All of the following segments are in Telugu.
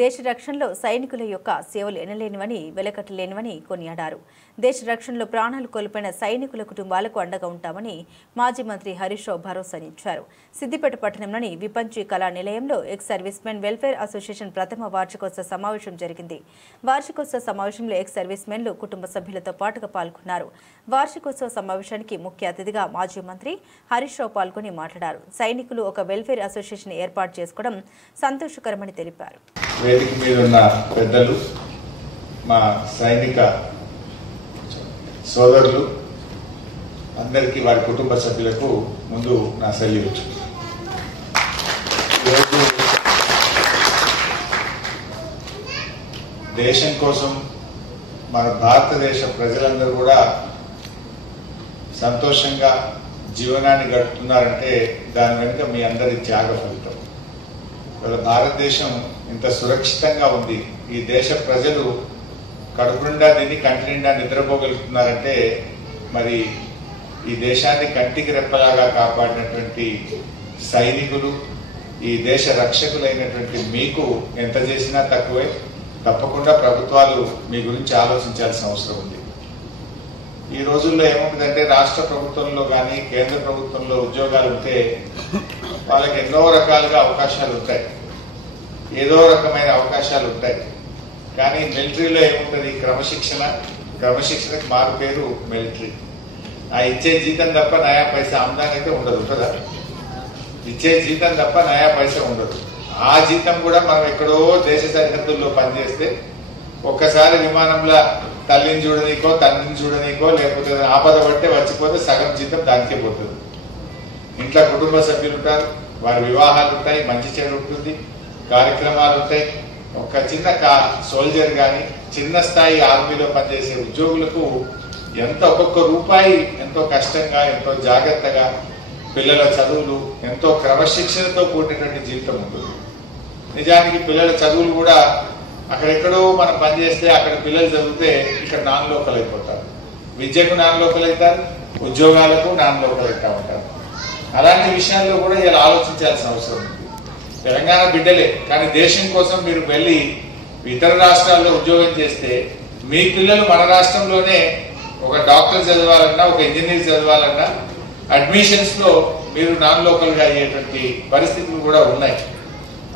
దేశ రక్షణలో సైనికుల యొక్క సేవలు ఎనలేనివని వెలకట్టలేనివని కొనియాడారు. దేశ రక్షణలో ప్రాణాలు కోల్పోయిన సైనికుల కుటుంబాలకు అండగా ఉంటామని మాజీ మంత్రి హరీష్ రావు భరోసానిచ్చారు. సిద్దిపేట పట్టణంలోని విపంచి కళా నిలయంలో ex service men welfare association ప్రథమ వార్షికోత్సవ సమావేశం జరిగింది. వార్షికోత్సవ సమావేశంలో ఎక్స్ సర్వీస్ మెన్లు కుటుంబ సభ్యులతో పాటుగా పాల్గొన్నారు. వార్షికోత్సవ సమావేశానికి ముఖ్య అతిథిగా మాజీ మంత్రి హరీష్ రావు పాల్గొని మాట్లాడారు. సైనికులు ఒక వెల్ఫేర్ అసోసియేషన్ ఏర్పాటు చేసుకోవడం సంతోషకరమని తెలిపారు. వేదిక మీద ఉన్న పెద్దలు, మా సైనిక సోదరులు అందరికీ, వారి కుటుంబ సభ్యులకు ముందు నా సెల్యూట్. ఈరోజు దేశం కోసం మన భారతదేశ ప్రజలందరూ కూడా సంతోషంగా జీవనాన్ని గడుపుతున్నారంటే దాని వెనుక మీ అందరి త్యాగ ఫలితం. భారతదేశం ఇంత సురక్షితంగా ఉంది, ఈ దేశ ప్రజలు కడుపు నిండా తిని కంటి నిండా నిద్రపోగలుగుతున్నారంటే మరి ఈ దేశాన్ని కంటికి రెప్పలాగా కాపాడినటువంటి సైనికులు, ఈ దేశ రక్షకులైనటువంటి మీకు ఎంత చేసినా తక్కువే. తప్పకుండా ప్రభుత్వాలు మీ గురించి ఆలోచించాల్సిన అవసరం ఉంది. ఈ రోజుల్లో ఏముంటుందంటే రాష్ట్ర ప్రభుత్వంలో కానీ కేంద్ర ప్రభుత్వంలో ఉద్యోగాలు ఉంటే వాళ్ళకి ఎన్నో రకాలుగా అవకాశాలు ఉంటాయి, ఏదో రకమైన అవకాశాలు ఉంటాయి. కానీ మిలిటరీలో ఏముంటుంది? క్రమశిక్షణకు మారు పేరు మిలిటరీ. ఆ ఇచ్చే జీతం తప్ప నయా పైసా ఆమ్దాని అయితే ఉండదు కదా. ఇచ్చే జీతం తప్ప నయా పైసా ఉండదు. ఆ జీతం కూడా మనం ఎక్కడో దేశ సరిహద్దుల్లో పనిచేస్తే ఒక్కసారి విమానంలో తల్లిని చూడనీకో తండ్రిని చూడనీకో లేకపోతే ఆపద పడితే వచ్చిపోతే సగం జీతం దానికే పోతుంది. ఇంట్లో కుటుంబ సభ్యులు ఉంటారు, వారి వివాహాలు ఉంటాయి, మంచి చెడు ఉంటుంది, కార్యక్రమాలు ఉంటాయి. ఒక చిన్న సోల్జర్ కానీ చిన్న స్థాయి ఆర్మీలో పనిచేసే ఉద్యోగులకు ఒక్కొక్క రూపాయి ఎంతో కష్టంగా, ఎంతో జాగ్రత్తగా, పిల్లల చదువులు ఎంతో క్రమశిక్షణతో కూడినటువంటి జీవితం ఉంటుంది. నిజానికి పిల్లల చదువులు కూడా అక్కడెక్కడో మనం పనిచేస్తే అక్కడ పిల్లలు చదివితే ఇక్కడ నాన్ లోకల్ అయిపోతారు. విద్యకు నాన్ లోకల్ అవుతారు, ఉద్యోగాలకు నాన్ లోకల్ అవుతా ఉంటారు. అలాంటి విషయాల్లో కూడా ఇలా ఆలోచించాల్సిన అవసరం ఉంది. తెలంగాణ బిడ్డలే, కానీ దేశం కోసం మీరు వెళ్ళి ఇతర రాష్ట్రాల్లో ఉద్యోగం చేస్తే మీ పిల్లలు మన రాష్ట్రంలోనే ఒక డాక్టర్ చదవాలన్నా, ఒక ఇంజనీర్ చదవాలన్నా అడ్మిషన్స్ లో మీరు నాన్ లోకల్ గా అయ్యేటువంటి పరిస్థితులు కూడా ఉన్నాయి.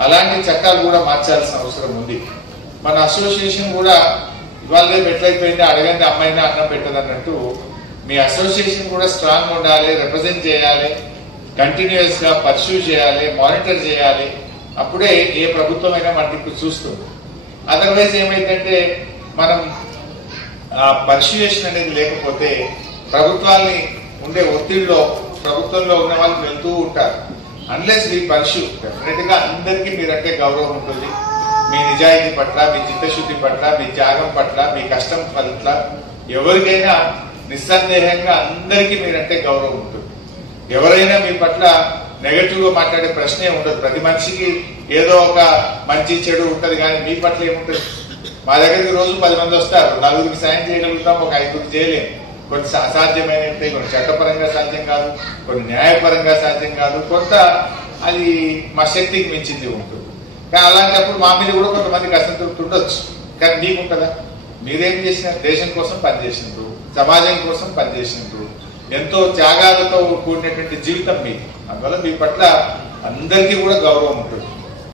అలాంటి చట్టాలు కూడా మార్చాల్సిన అవసరం ఉంది. మన అసోసియేషన్ కూడా ఇవాళ ఎట్లయిపోయింది, అడగండి అమ్మాయినా అన్నం పెట్టదు అన్నట్టు మీ అసోసియేషన్ కూడా స్ట్రాంగ్ ఉండాలి, రిప్రజెంట్ చేయాలి, కంటిన్యూస్ గా పర్సూ చేయాలి, మానిటర్ చేయాలి. అప్పుడే ఏ ప్రభుత్వం అయినా మనకి చూస్తుంది. అదర్వైజ్ ఏమైందంటే మనం ఆ పర్సుయేషన్ అనేది లేకపోతే ప్రభుత్వాన్ని ఉండే ఒత్తిడిలో ప్రభుత్వంలో ఉన్న వాళ్ళు వెళ్తూ ఉంటారు. అన్లెస్ మీ పర్సు డెఫినెట్ గా అందరికీ మీరంటే గౌరవం ఉంటుంది. మీ నిజాయితీ పట్ల, మీ చిత్తశుద్ధి పట్ల, మీ త్యాగం పట్ల, మీ కష్టం పట్ల ఎవరికైనా నిస్సందేహంగా అందరికీ మీరంటే గౌరవం ఉంటుంది. ఎవరైనా మీ పట్ల నెగటివ్ గా మాట్లాడే ప్రశ్నే ఉండదు. ప్రతి మనిషికి ఏదో ఒక మంచి చెడు ఉంటది, కానీ మీ పట్ల ఏముంటది? మా దగ్గరికి రోజు 10 మంది వస్తారు, 4గురికి సాయం చేయగలుగుతాం, ఒక 5గురికి చేయలేము. కొన్ని అసాధ్యమైన ఉంటాయి, కొన్ని చట్టపరంగా సాధ్యం కాదు, కొన్ని న్యాయపరంగా సాధ్యం కాదు, కొంత అది మా శక్తికి మించింది ఉంటుంది. కానీ అలాంటప్పుడు మా మీద కూడా కొంతమందికి అసంతృప్తి ఉండొచ్చు. కానీ మీకుంటదా? మీరేం చేసినారు? దేశం కోసం పనిచేసినారు, సమాజం కోసం పనిచేసినారు, ఎంతో త్యాగాలతో కూడినటువంటి జీవితం మీది. అందువల్ల మీ పట్ల అందరికీ కూడా గౌరవం ఉంటుంది.